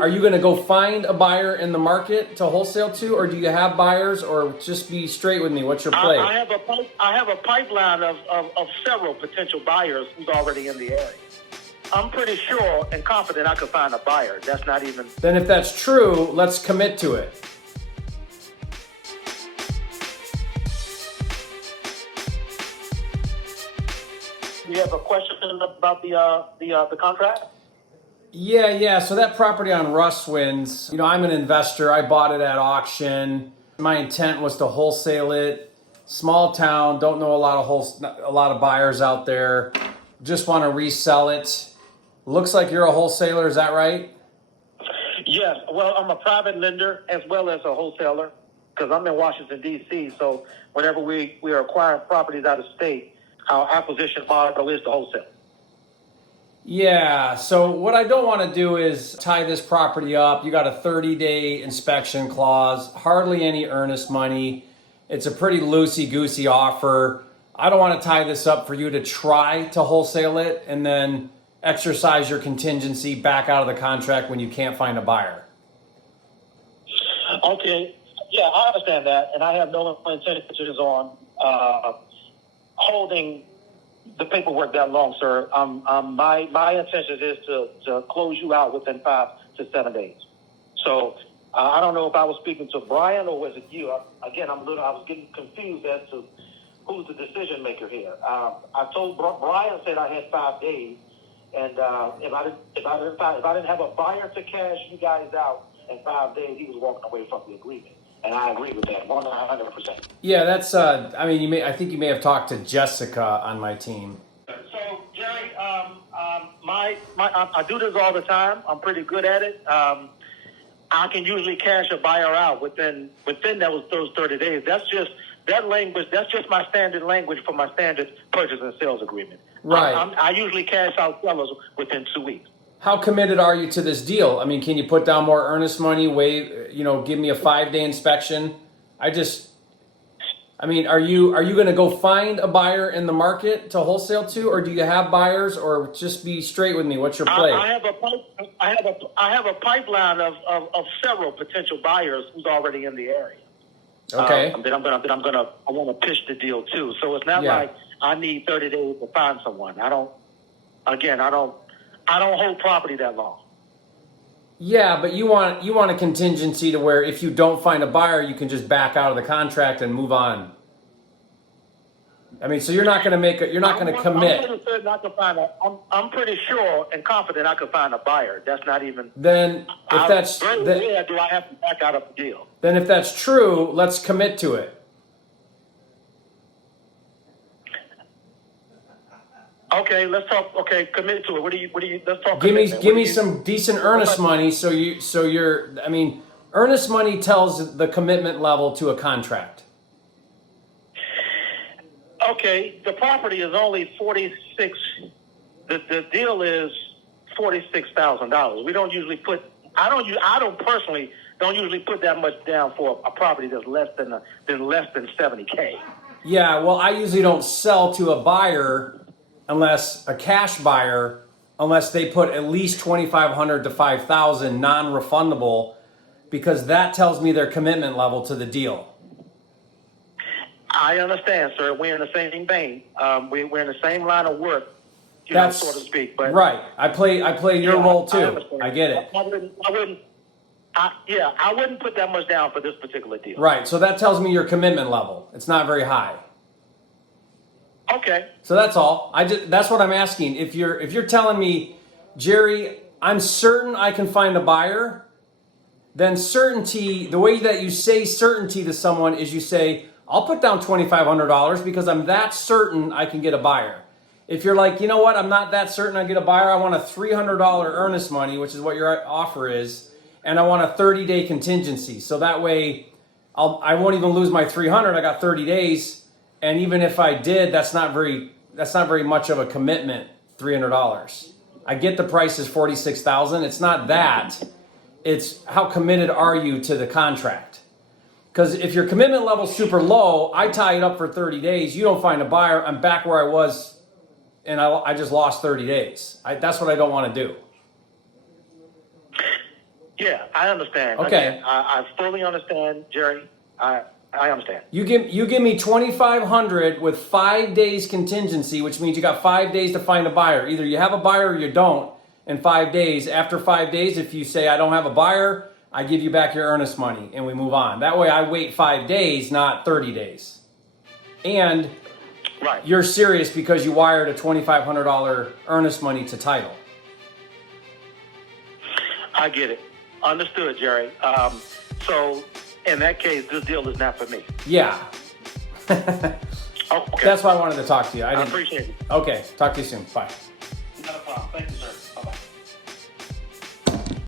Are you going to go find a buyer in the market to wholesale to, or do you have buyers, or just be straight with me? What's your play? I have a pipeline of several potential buyers who's already in the area. I'm pretty sure and confident I could find a buyer. That's not even... Then if that's true, let's commit to it. You have a question about the contract? Yeah. So that property on Russwin's, I'm an investor. I bought it at auction. My intent was to wholesale it. Small town, don't know a lot of buyers out there. Just want to resell it. Looks like you're a wholesaler, is that right? Yes. Well, I'm a private lender as well as a wholesaler because I'm in Washington, D.C. So whenever we are acquiring properties out of state, our acquisition model is to wholesale. Yeah, so what I don't want to do is tie this property up. You got a 30-day inspection clause, hardly any earnest money. It's a pretty loosey-goosey offer. I don't want to tie this up for you to try to wholesale it and then exercise your contingency back out of the contract when you can't find a buyer. Okay, yeah, I understand that, and I have no intentions on holding the paperwork that long, sir. My intention is to close you out within 5 to 7 days. So I don't know if I was speaking to Brian or was it you. I was getting confused as to who's the decision maker here. I told Brian said I had 5 days, and if I didn't have a buyer to cash you guys out in 5 days, he was walking away from the agreement. And I agree with that 100%. Yeah, that's. I think you may have talked to Jessica on my team. So Jerry, I do this all the time. I'm pretty good at it. I can usually cash a buyer out within those 30 days. That's just that language. That's just my standard language for my standard purchase and sales agreement. Right. I usually cash out sellers within 2 weeks. How committed are you to this deal? I mean, can you put down more earnest money? Give me a 5-day inspection. Are you going to go find a buyer in the market to wholesale to, or do you have buyers, or just be straight with me? What's your play? I have a pipeline of several potential buyers who's already in the area. Okay. I want to pitch the deal too. So it's not like I need 30 days to find someone. I don't hold property that long. Yeah, but you want a contingency to where if you don't find a buyer, you can just back out of the contract and move on. I mean, so you're not going to commit. I'm pretty sure and confident I could find a buyer. That's not even. Then if that's do I have to back out of the deal? Then if that's true, let's commit to it. Okay, let's talk. Okay, commit to it. What do you? Let's talk. Give me some decent earnest money. Earnest money tells the commitment level to a contract. Okay, the property is only 46. The deal is $46,000. We don't usually put. I don't personally don't usually put that much down for a property that's less than $70K. Yeah, well, I usually don't sell to a buyer. Unless a cash buyer, unless they put at least $2,500 to $5,000 non-refundable, because that tells me their commitment level to the deal. I understand, sir. We're in the same vein. We're in the same line of work, so to speak. But right. I play your role too. I get it. I wouldn't put that much down for this particular deal. Right. So that tells me your commitment level. It's not very high. Okay. So that's all. That's what I'm asking. If you're telling me, Jerry, I'm certain I can find a buyer, then certainty, the way that you say certainty to someone is you say, I'll put down $2,500 because I'm that certain I can get a buyer. If you're like, you know what, I'm not that certain I get a buyer, I want a $300 earnest money, which is what your offer is, and I want a 30-day contingency. So that way I won't even lose my $300. I got 30 days. And even if I did, that's not very much of a commitment, $300. I get the price is $46,000. It's not that. It's how committed are you to the contract? Because if your commitment level's super low, I tie it up for 30 days, you don't find a buyer, I'm back where I was, and I just lost 30 days. That's what I don't want to do. Yeah, I understand. Okay. Again, I fully understand, Jerry. I understand. You give me 2,500 with 5 days contingency, which means you got 5 days to find a buyer. Either you have a buyer or you don't in 5 days. After 5 days, if you say I don't have a buyer, I give you back your earnest money and we move on. That way I wait 5 days, not 30 days. And Right. you're serious because you wired a $2,500 earnest money to title. I get it. Understood, Jerry. So in that case, this deal is not for me. Yeah. Okay. That's why I wanted to talk to you. I appreciate it. Okay. Talk to you soon. Bye. Not a problem. Thank you, sir.